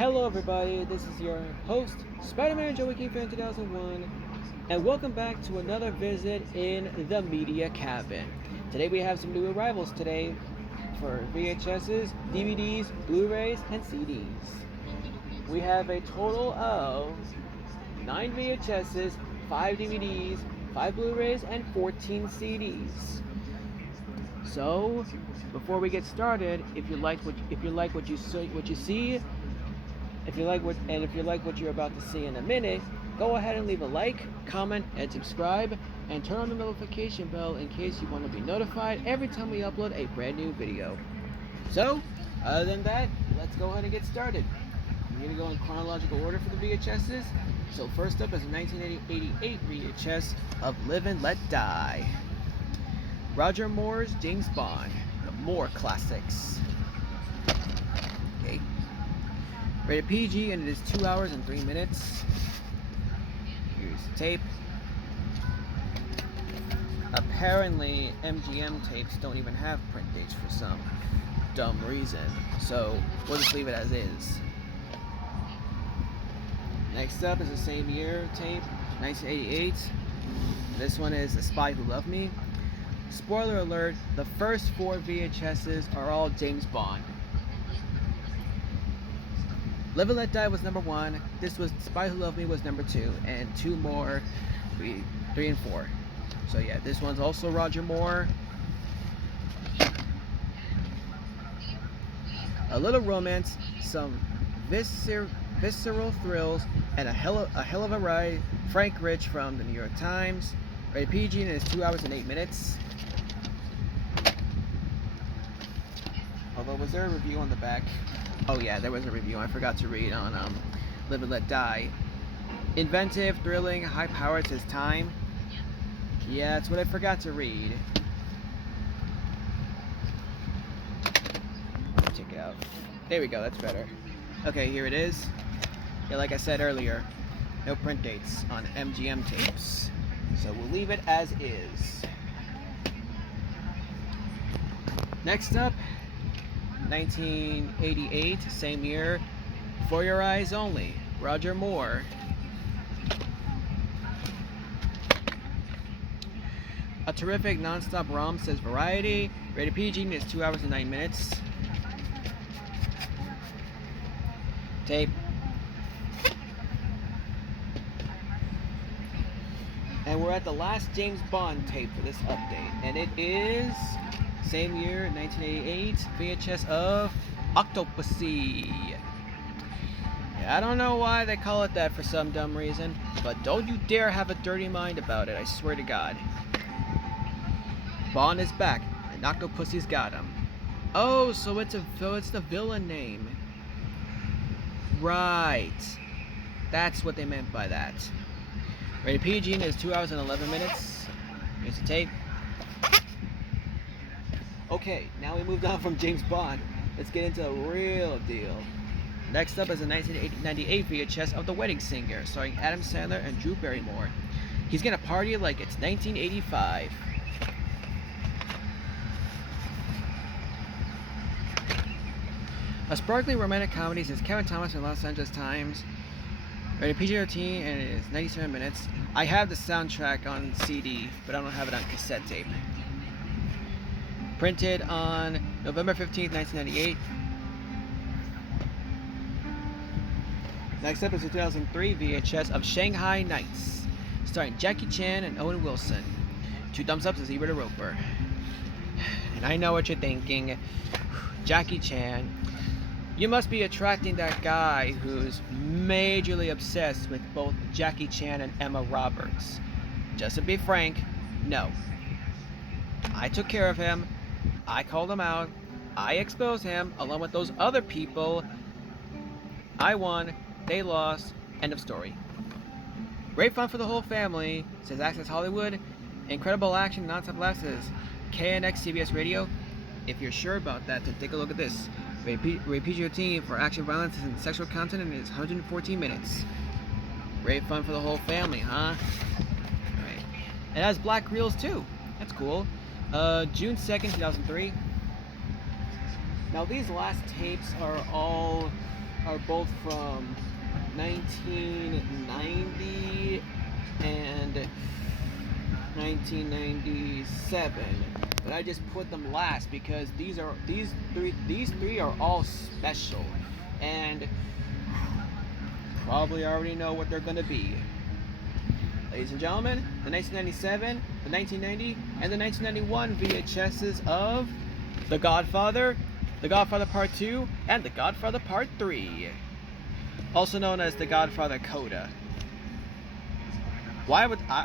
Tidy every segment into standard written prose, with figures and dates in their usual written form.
Hello everybody, this is your host, Spider-Man Joey King Fan 2001, and welcome back to another visit in the Media Cabin. Today we have some new arrivals today for VHSs, DVDs, Blu-rays, and CDs. We have a total of 9 VHSs, 5 DVDs, 5 Blu-rays, and 14 CDs. So, before we get started, if you like what you see, if you like what you're about to see in a minute, go ahead and leave a like, comment, and subscribe, and turn on the notification bell in case you want to be notified every time we upload a brand new video. So, other than that, let's go ahead and get started. I'm going to go in chronological order for the VHSs. So first up is a 1988 VHS of Live and Let Die. Roger Moore's James Bond. More classics. Okay. Rated PG, and it is 2 hours and 3 minutes. Here's the tape. Apparently, MGM tapes don't even have print dates for some dumb reason. So we'll just leave it as is. Next up is the same year tape, 1988. This one is The Spy Who Loved Me. Spoiler alert, the first 4 VHSs are all James Bond. Live and Let Die was number 1. This was Spy Who Loved Me was number 2, and 2 more, 3 and 4. So yeah, this one's also Roger Moore. A little romance, some visceral thrills, and a hell of a ride. Frank Rich from the New York Times. Rated PG, and it is 2 hours and 8 minutes. Although, was there a review on the back? Oh yeah, there was a review I forgot to read on Live and Let Die. Inventive, thrilling, high-powered his time. Yeah, that's what I forgot to read. Check it out. There we go, that's better. Okay, here it is. Yeah, like I said earlier, no print dates on MGM tapes. So we'll leave it as is. Next up, 1988, same year, For Your Eyes Only, Roger Moore. A terrific non-stop rom, says Variety. Rated PG, is 2 hours and 9 minutes. Tape. And we're at the last James Bond tape for this update, and it is same year, 1988, VHS of Octopussy. Yeah, I don't know why they call it that for some dumb reason, but don't you dare have a dirty mind about it, I swear to God. Bond is back, and Octopussy's got him. Oh, so it's the villain name. Right. That's what they meant by that. Rated PG is 2 hours and 11 minutes. Here's the tape. Okay, now we moved on from James Bond. Let's get into the real deal. Next up is a 1998 VHS of The Wedding Singer, starring Adam Sandler and Drew Barrymore. He's gonna party like it's 1985. A sparkly romantic comedy since Kevin Thomas in Los Angeles Times. Rated PG-13, and it is 97 minutes. I have the soundtrack on CD, but I don't have it on cassette tape. Printed on November 15th, 1998. Next up is a 2003 VHS of Shanghai Nights, starring Jackie Chan and Owen Wilson. 2 thumbs up to Zebra the Roper. And I know what you're thinking. Jackie Chan. You must be attracting that guy who's majorly obsessed with both Jackie Chan and Emma Roberts. Just to be frank, no. I took care of him. I called him out. I exposed him along with those other people. I won. They lost. End of story. Great fun for the whole family, says Access Hollywood. Incredible action, non-stop laughs, says KNX CBS Radio. If you're sure about that, then take a look at this. Rated PG-13 for action, violence, and sexual content, and it's 114 minutes. Great fun for the whole family, huh? Alright. It has black reels too. That's cool. June 2nd, 2003. Now these last tapes are all are both from 1990 and 1997, but I just put them last because these three are all special, and probably already know what they're gonna be. Ladies and gentlemen, the 1997, the 1990, and the 1991 VHSs of The Godfather, The Godfather Part 2, and The Godfather Part 3, also known as The Godfather Coda.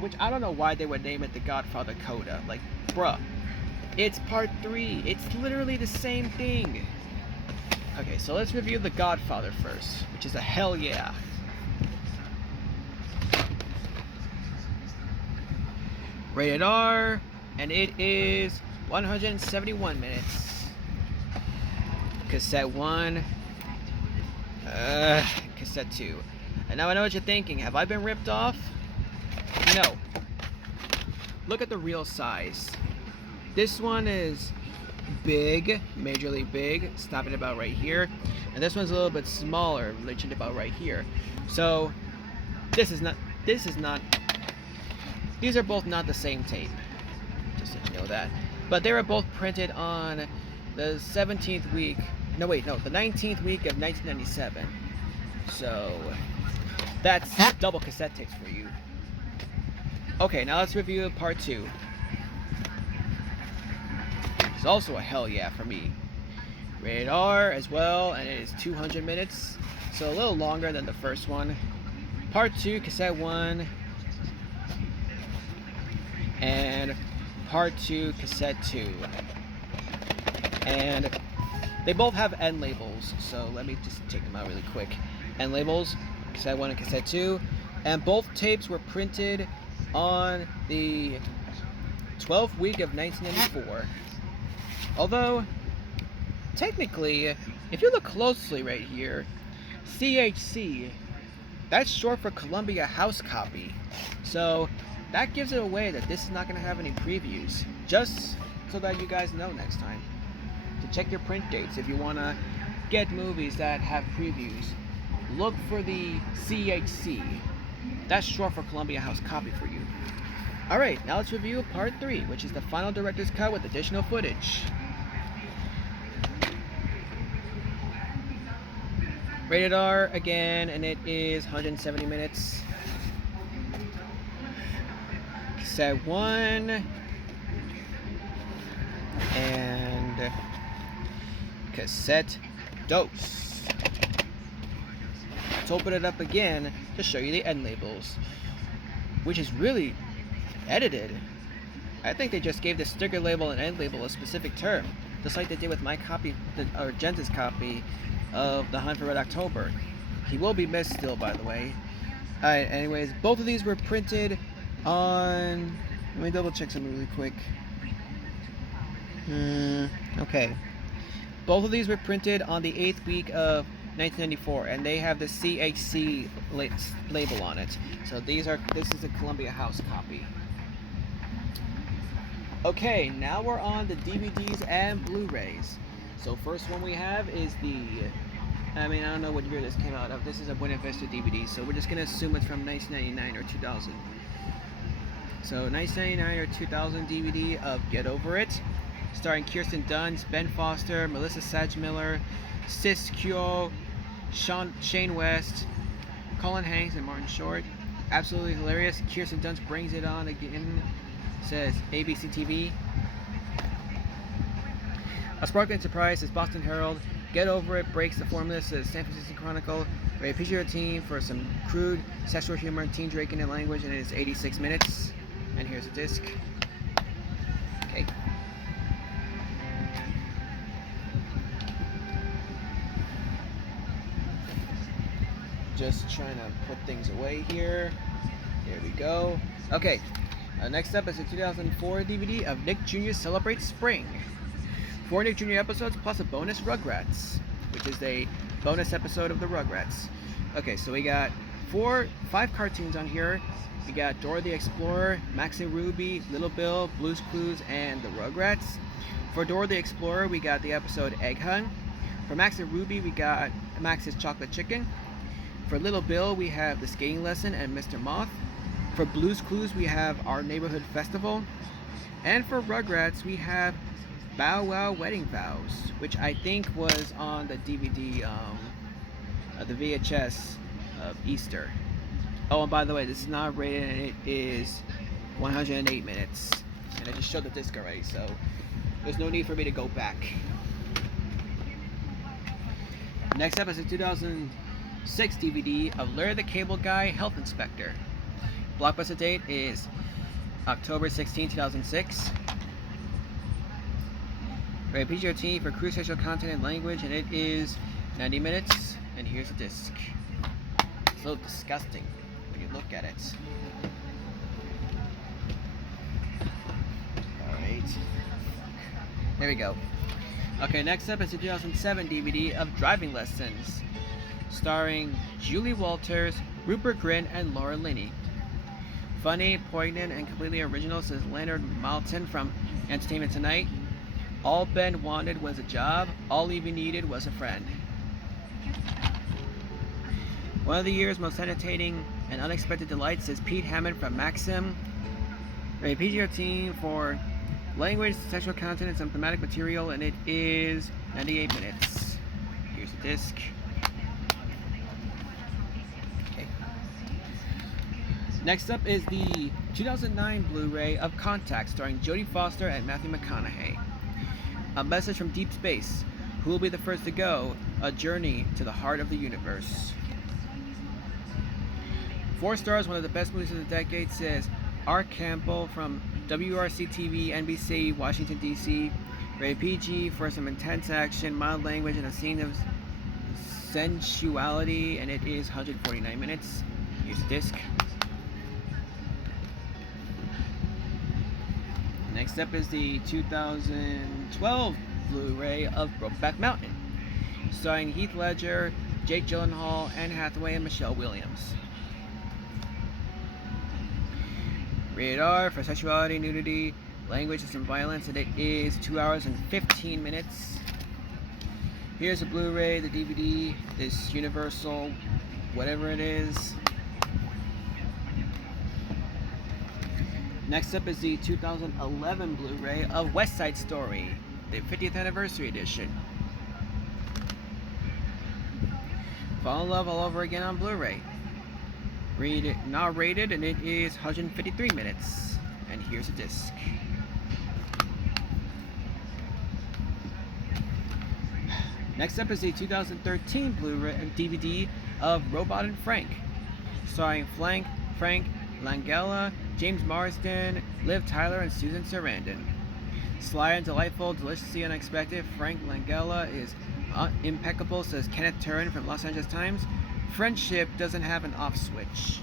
Which I don't know why they would name it The Godfather Coda. Like, bruh, it's Part 3. It's literally the same thing. Okay, so let's review The Godfather first, which is a hell yeah. Rated R, and it is 171 minutes. Cassette 1, cassette 2. And now I know what you're thinking. Have I been ripped off? No. Look at the real size. This one is big, majorly big, stopping about right here. And this one's a little bit smaller, reaching about right here. So, these are both not the same tape. Just so you know that. But they were both printed on the 17th week, the 19th week of 1997. So, that's double cassette tapes for you. Okay, now let's review Part 2. It's also a hell yeah for me. Rated R as well, and it is 200 minutes, so a little longer than the first one. Part 2, Cassette 1, and Part 2, Cassette 2. And they both have end labels, so let me just take them out really quick. End labels, Cassette 1 and Cassette 2, and both tapes were printed on the 12th week of 1994. Although, technically, if you look closely right here, CHC, that's short for Columbia House Copy. So, that gives it away that this is not going to have any previews. Just so that you guys know next time. To check your print dates if you want to get movies that have previews. Look for the CHC. That's short for Columbia House Copy for you. Alright, now let's review Part 3, which is the final director's cut with additional footage. Rated R again, and it is 170 minutes. Cassette 1 and Cassette Dos. Let's open it up again to show you the end labels, which is really edited. I think they just gave the sticker label and end label a specific term, just like they did with my copy, or Jens' copy of The Hunt for Red October. He will be missed still, by the way. Alright, anyways, both of these were printed on... Let me double check something really quick. Okay. Both of these were printed on the 8th week of 1994, and they have the CHC label on it. So this is a Columbia House copy. Okay, now we're on the DVDs and Blu-rays. So first one we have is I don't know what year this came out of. This is a Buena Vista DVD, so we're just going to assume it's from 1999 or 2000. So 1999 or 2000 DVD of Get Over It, starring Kirsten Dunst, Ben Foster, Melissa Sadge-Miller, Sis Kyo, Shane West, Colin Hanks, and Martin Short. Absolutely hilarious. Kirsten Dunst brings it on again. Says ABC TV. A sparkling surprise, says Boston Herald. Get Over It breaks the formula, says San Francisco Chronicle. Rated PG-13 for some crude sexual humor and teen drinking and language, and it is 86 minutes. And here's a disc. Okay. Just trying to put things away here. Here we go. Okay. Next up is a 2004 DVD of Nick Jr. Celebrates Spring. 4 Nick Jr. episodes plus a bonus Rugrats, which is a bonus episode of the Rugrats. Okay, so we got 5 cartoons on here. We got Dora the Explorer, Max and Ruby, Little Bill, Blue's Clues, and the Rugrats. For Dora the Explorer, we got the episode Egg Hunt. For Max and Ruby, we got Max's Chocolate Chicken. For Little Bill, we have The Skating Lesson and Mr. Moth. For Blue's Clues, we have Our Neighborhood Festival. And for Rugrats, we have Bow Wow Wedding Vows, which I think was on the DVD, the VHS of Easter. Oh, and by the way, this is not rated, and it is 108 minutes. And I just showed the disc already, so there's no need for me to go back. Next up is a 2006 DVD of Larry the Cable Guy Health Inspector. Blockbuster date is October 16, 2006. Rated PG-13 for crude sexual content and language, and it is 90 minutes. And here's the disc. It's a little disgusting when you look at it. Alright. There we go. Okay, next up is the 2007 DVD of Driving Lessons, starring Julie Walters, Rupert Grint, and Laura Linney. Funny, poignant, and completely original, says Leonard Maltin from Entertainment Tonight. All Ben wanted was a job. All he needed was a friend. One of the year's most entertaining and unexpected delights, says Pete Hammond from Maxim. Rated PG-13 for language, sexual content, and some thematic material, and it is 98 minutes. Here's the disc. Okay. Next up is the 2009 Blu-ray of Contact, starring Jodie Foster and Matthew McConaughey. A message from deep space. Who will be the first to go? A journey to the heart of the universe. 4 stars, one of the best movies of the decade, says Art Campbell from WRC-TV, NBC, Washington, D.C. Rated PG for some intense action, mild language, and a scene of sensuality, and it is 149 minutes. Here's the disc. Next up is the 2012 Blu-ray of Brokeback Mountain, starring Heath Ledger, Jake Gyllenhaal, Anne Hathaway, and Michelle Williams. Rated R for sexuality, nudity, language, and some violence, and it is 2 hours and 15 minutes. Here's a Blu-ray, the DVD, this Universal, whatever it is. Next up is the 2011 Blu-ray of West Side Story, the 50th Anniversary Edition. Fall in Love All Over Again on Blu-ray. Not rated, and it is 153 minutes. And here's a disc. Next up is the 2013 Blu-ray DVD of Robot and Frank, starring Frank Langella, James Marsden, Liv Tyler, and Susan Sarandon. Sly and delightful, deliciously unexpected, Frank Langella is impeccable, says Kenneth Turin from Los Angeles Times. Friendship doesn't have an off switch.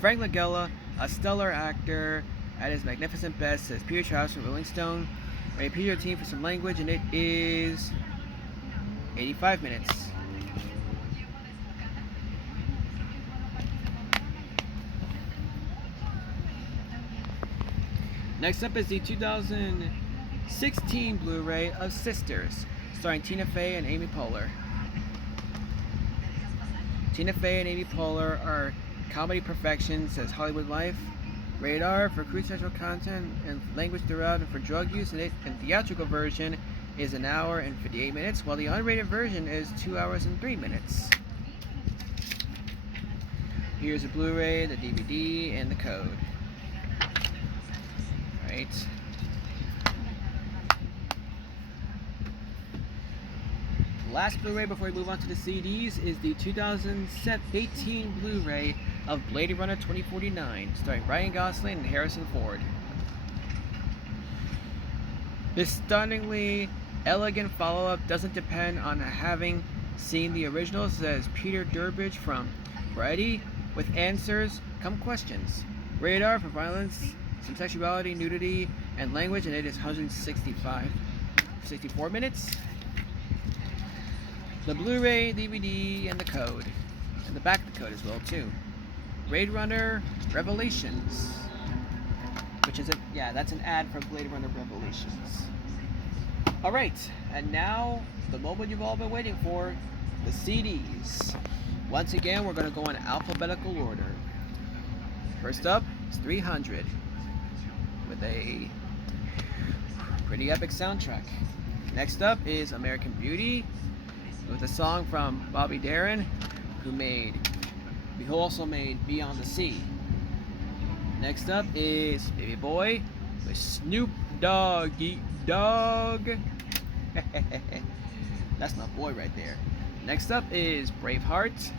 Frank Langella, a stellar actor at his magnificent best, says Peter Travis from Rolling Stone. Rated PG-13 for some language, and it is 85 minutes. Next up is the 2016 Blu-ray of Sisters, starring Tina Fey and Amy Poehler. Tina Fey and Amy Poehler are comedy perfection, says Hollywood Life. Rated R for crude sexual content and language throughout, and for drug use, and the theatrical version is 1 hour and 58 minutes, while the unrated version is 2 hours and 3 minutes. Here's a Blu-ray, the DVD, and the code. Right. Last Blu-ray before we move on to the CDs is the 2018 Blu-ray of Blade Runner 2049, starring Ryan Gosling and Harrison Ford. This stunningly elegant follow-up doesn't depend on having seen the original, says Peter Durbridge from Variety. With answers come questions. Rated R for violence, some sexuality, nudity, and language, and it is 64 minutes. The Blu-ray, DVD, and the code. And the back of the code as well, too. Blade Runner Revelations. Which is that's an ad for Blade Runner Revelations. Alright, And now, the moment you've all been waiting for, the CDs. Once again, we're going to go in alphabetical order. First up is 300, with a pretty epic soundtrack. Next up is American Beauty, with a song from Bobby Darin, who also made Beyond the Sea. Next up is Baby Boy, with Snoop Doggy Dogg. That's my boy right there. Next up is Braveheart,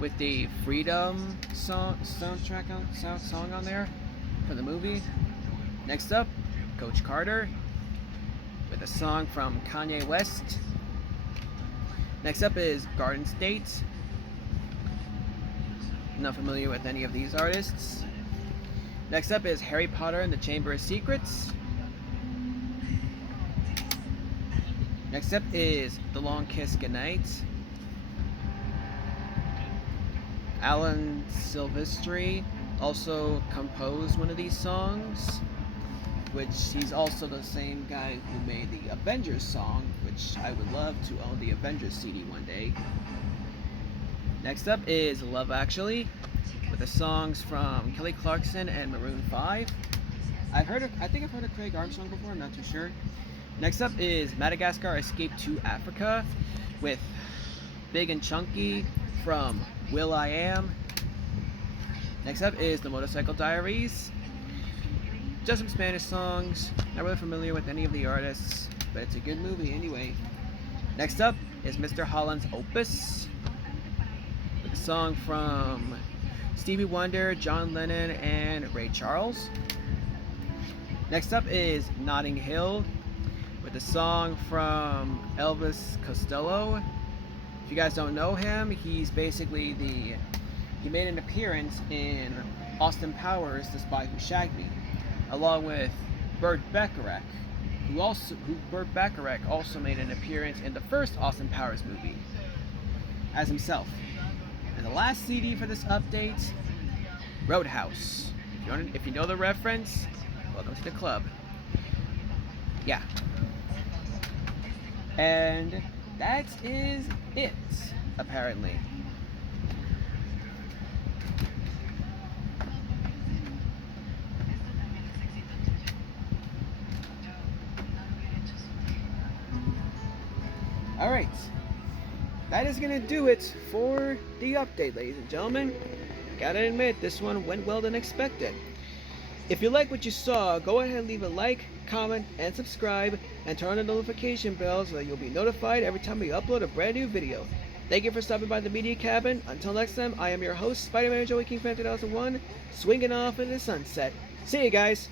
with the Freedom song on there for the movie. Next up, Coach Carter, with a song from Kanye West. Next up is Garden State. Not familiar with any of these artists. Next up is Harry Potter and the Chamber of Secrets. Next up is The Long Kiss Goodnight. Alan Silvestri also composed one of these songs, which he's also the same guy who made the Avengers song, which I would love to own the Avengers CD one day. Next up is Love Actually, with the songs from Kelly Clarkson and Maroon 5. I think I've heard of Craig Armstrong before, I'm not too sure. Next up is Madagascar Escape to Africa, with Big and Chunky from will.i.am. Next up is The Motorcycle Diaries. Just some Spanish songs. Not really familiar with any of the artists, but it's a good movie anyway. Next up is Mr. Holland's Opus, with a song from Stevie Wonder, John Lennon, and Ray Charles. Next up is Notting Hill, with a song from Elvis Costello. If you guys don't know him, he's basically he made an appearance in Austin Powers, The Spy Who Shagged Me, along with Burt Bacharach, Burt Bacharach also made an appearance in the first Austin Powers movie as himself. And the last CD for this update, Roadhouse. If you know the reference, welcome to the club. Yeah. And that is it, apparently. Alright, that is going to do it for the update, ladies and gentlemen. Gotta admit, this one went well than expected. If you like what you saw, go ahead and leave a like, comment, and subscribe, and turn on the notification bell so that you'll be notified every time we upload a brand new video. Thank you for stopping by the Media Cabin. Until next time, I am your host, Spider-Man Joey King Fan 2001, swinging off into the sunset. See you guys!